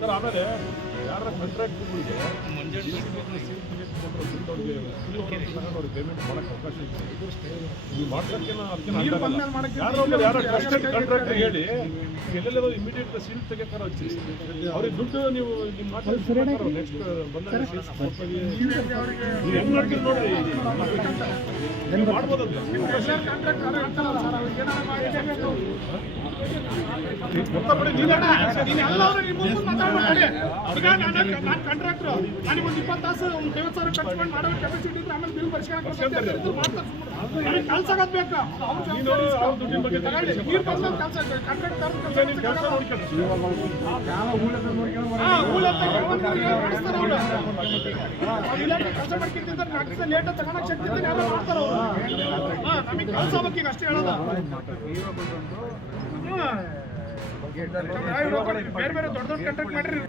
Sir ಆಮೇಲೆ ಯಾರ ಕಾಂಟ್ರಾಕ್ಟ್ಗಳಿಗೆ ಅವ್ರಿಗೆ ಪೇಮೆಂಟ್ ಮಾಡೋಕ್ಕೆ ಅವಕಾಶ ಇದೆ. ನೀವು ಮಾಡ್ಸೋಕ್ಕೆ ಯಾರೋ ಟ್ರಸ್ಟೆಡ್ ಕಾಂಟ್ರಾಕ್ಟರ್ ಹೇಳಿ ಎಲ್ಲೆಲ್ಲೋ ಇಮಿಡಿಯೇಟ್ ಸೀಲ್ ತೆಗೆಕಾರ ಹಚ್ಚಿ ಅವ್ರಿಗೆ ದುಡ್ಡು ನೀವು ನಿಮ್ಮ ಮಾತಾಡ್ತಾರೆ ನೆಕ್ಸ್ಟ್ ಬಂದಾಗ ನೀವು ಹೆಂಗ್ ಮಾಡ್ತೀರಿ ನೋಡ್ರಿ ಮಾಡ್ಬೋದಲ್ಲ. ಕಾಂಟ್ರಾಕ್ಟರ್ ನನಗೆ ಒಂದು 20 ತಾಸು ಒಂದು 50,000 ಖರ್ಚು ಮಾಡಿ ಮಾಡೋ ಕೆಪಾಸಿಟಿ ಇದ್ರೆ ಆಮೇಲೆ ಬಿಲ್ ಪರಿಷ್ಕಾರ ಮಾಡ್ತಾರೆ. ಕೆಲಸ ಆಗಬೇಕು ಕೆಲಸ ಮಾಡ್ಕೊಂತಿದ್ರೆ ಲೇಟ್ ತಗೊಳಕ್ ಶಕ್ತಿ ಮಾಡ್ತಾರೆ ನಮಗೆ ಕೆಲಸ ಆಗ್ಬೇಕು ಈಗ ಅಷ್ಟೇ ಹೇಳೋದು. ಬೇರೆ ಬೇರೆ ದೊಡ್ಡ ದೊಡ್ಡ ಕಾಂಟ್ರಾಕ್ಟ್ ಮಾಡಿರಿ.